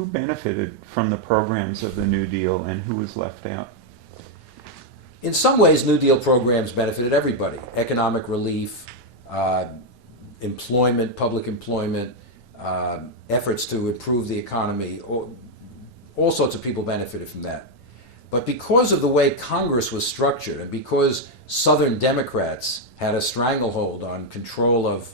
who benefited from the programs of the New Deal and who was left out? In some ways, New Deal programs benefited everybody. Economic relief, employment, public employment, efforts to improve the economy, all sorts of people benefited from that. But because of the way Congress was structured and because Southern Democrats had a stranglehold on control of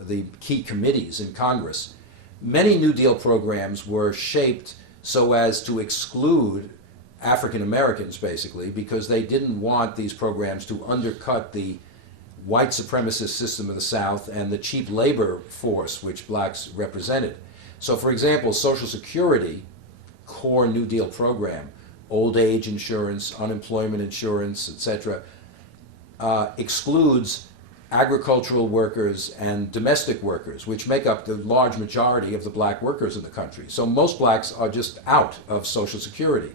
the key committees in Congress, many New Deal programs were shaped so as to exclude African Americans, basically, because they didn't want these programs to undercut the white supremacist system of the South and the cheap labor force which blacks represented. So, for example, Social Security, core New Deal program, old age insurance, unemployment insurance, etc., excludes agricultural workers and domestic workers, which make up the large majority of the black workers in the country. So most blacks are just out of Social Security.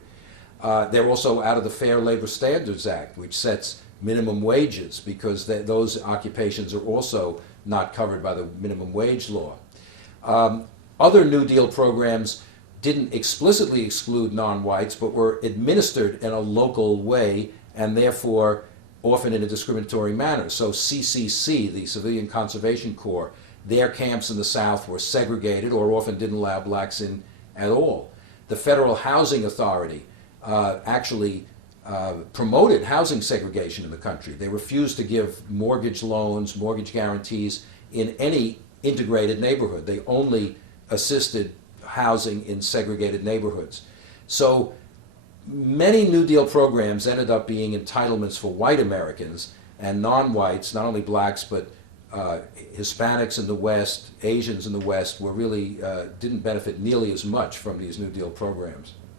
They're also out of the Fair Labor Standards Act, which sets minimum wages, because those occupations are also not covered by the minimum wage law. Other New Deal programs didn't explicitly exclude non-whites, but were administered in a local way and therefore often in a discriminatory manner. So CCC, the Civilian Conservation Corps, their camps in the South were segregated or often didn't allow blacks in at all. The Federal Housing Authority actually promoted housing segregation in the country. They refused to give mortgage loans, mortgage guarantees in any integrated neighborhood. They only assisted housing in segregated neighborhoods. So many New Deal programs ended up being entitlements for white Americans, and non-whites, not only blacks, but Hispanics in the West, Asians in the West, were really didn't benefit nearly as much from these New Deal programs.